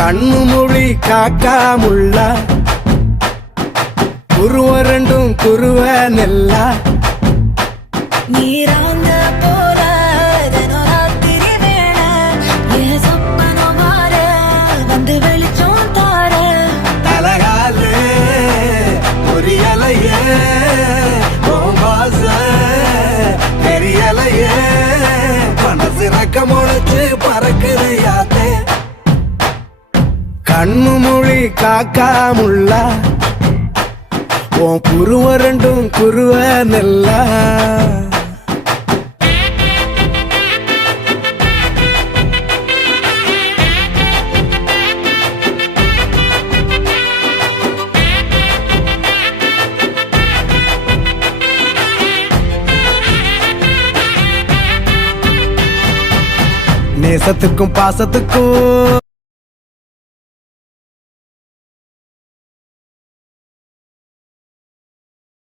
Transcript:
கண்ணு மொழி காக்காமுள்ள குருவ ரெண்டும் குருவ நெல்லா நீராங்க போல தினராத்திரி வேளை என் சொப்பனம் மாற வந்து வெளிச்சம் தார தலகாலே பொரியலையே ஓம்பாச பெரியலையே மனசு ரக்க முளைச்சு பறக்குது யாத்தே கண்ணு மொழி காக்காமுள்ள உன் குருவ ரெண்டும் குருவ நெல்லா நேசத்துக்கும் பாசத்துக்கும்